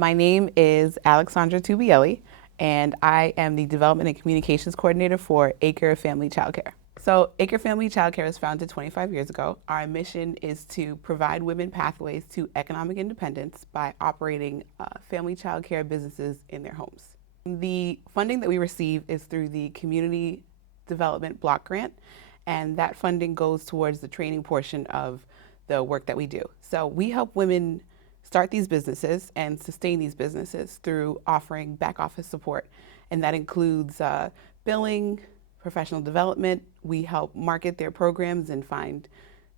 My name is Alexandra Tugbiyele, and I am the Development and Communications Coordinator for Acre Family Childcare. So, Acre Family Childcare was founded 25 years ago. Our mission is to provide women pathways to economic independence by operating family childcare businesses in their homes. The funding that we receive is through the Community Development Block Grant, and that funding goes towards the training portion of the work that we do. So, we help women start these businesses and sustain these businesses through offering back office support. And that includes billing, professional development. We help market their programs and find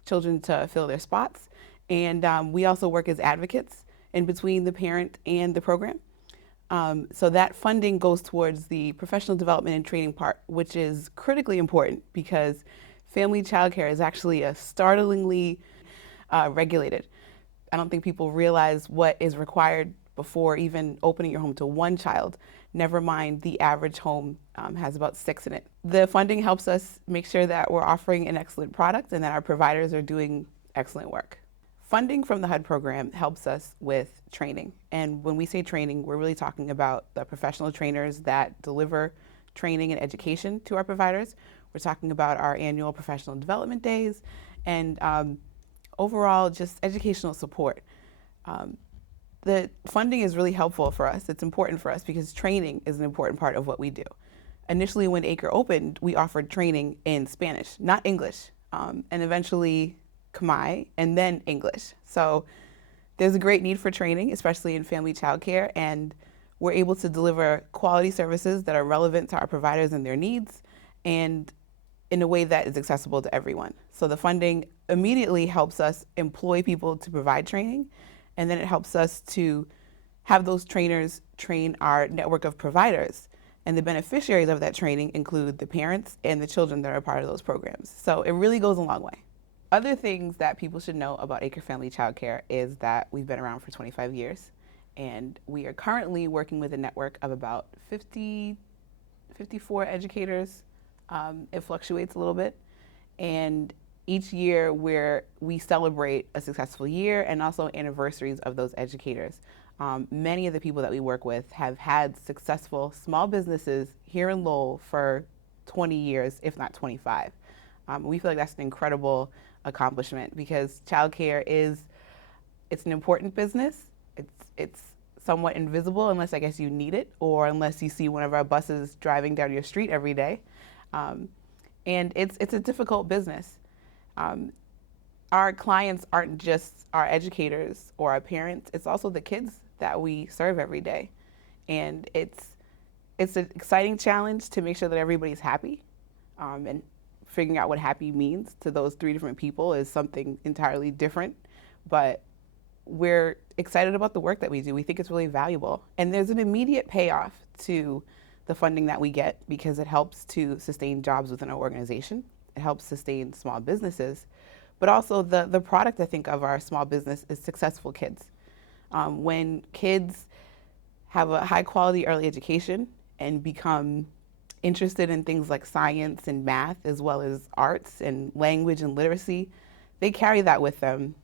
children to fill their spots. And we also work as advocates in between the parent and the program. So that funding goes towards the professional development and training part, which is critically important because family childcare is actually a startlingly regulated. I don't think people realize what is required before even opening your home to one child. Never mind, the average home has about 6 in it. The funding helps us make sure that we're offering an excellent product and that our providers are doing excellent work. Funding from the HUD program helps us with training. And when we say training, we're really talking about the professional trainers that deliver training and education to our providers. We're talking about our annual professional development days and overall just educational support. The funding is really helpful for us. It's important for us because training is an important part of what we do. Initially, when Acre opened, we offered training in Spanish, not English, and eventually Khmer, and then English. So there's a great need for training, especially in family childcare, and we're able to deliver quality services that are relevant to our providers and their needs, and in a way that is accessible to everyone. So the funding immediately helps us employ people to provide training, and then it helps us to have those trainers train our network of providers. And the beneficiaries of that training include the parents and the children that are part of those programs. So it really goes a long way. Other things that people should know about Acre Family Childcare is that we've been around for 25 years, and we are currently working with a network of about 54 educators. It fluctuates a little bit, and each year we celebrate a successful year and also anniversaries of those educators. Many of the people that we work with have had successful small businesses here in Lowell for 20 years, if not 25. We feel like that's an incredible accomplishment because childcare it's an important business. It's somewhat invisible unless I guess you need it or unless you see one of our buses driving down your street every day. And it's a difficult business. Our clients aren't just our educators or our parents, it's also the kids that we serve every day. And it's an exciting challenge to make sure that everybody's happy. And figuring out what happy means to those 3 different people is something entirely different. But we're excited about the work that we do. We think it's really valuable. And there's an immediate payoff to the funding that we get because it helps to sustain jobs within our organization. It helps sustain small businesses, but also the product, I think, of our small business is successful kids. When kids have a high quality early education and become interested in things like science and math, as well as arts and language and literacy, they carry that with them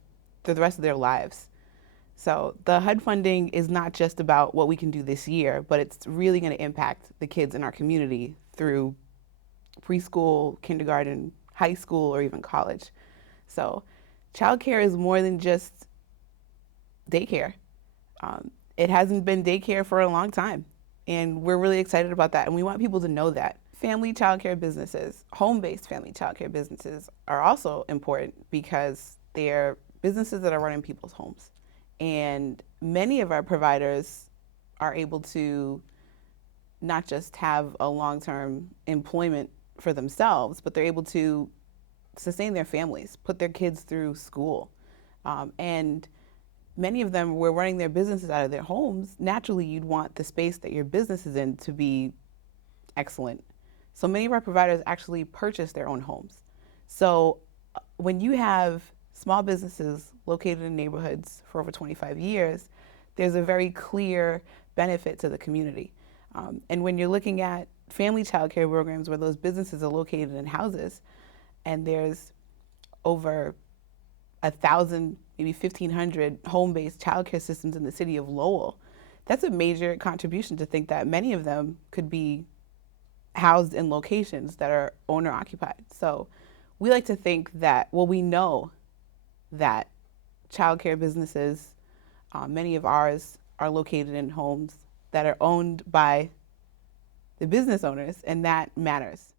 through the rest of their lives. So the HUD funding is not just about what we can do this year, but it's really going to impact the kids in our community through preschool, kindergarten, high school, or even college. So childcare is more than just daycare. It hasn't been daycare for a long time, and we're really excited about that, and we want people to know that. Family childcare businesses, home-based family childcare businesses are also important because they're businesses that are run in people's homes. And many of our providers are able to not just have a long-term employment for themselves, but they're able to sustain their families, put their kids through school. And many of them were running their businesses out of their homes. Naturally, you'd want the space that your business is in to be excellent. So many of our providers actually purchase their own homes. So when you have small businesses located in neighborhoods for over 25 years, there's a very clear benefit to the community. And when you're looking at family childcare programs where those businesses are located in houses, and there's over 1,000, maybe 1,500 home-based childcare systems in the city of Lowell, That's a major contribution to think that many of them could be housed in locations that are owner occupied. So we like to think that, well, we know that childcare businesses, many of ours are located in homes that are owned by the business owners, and that matters.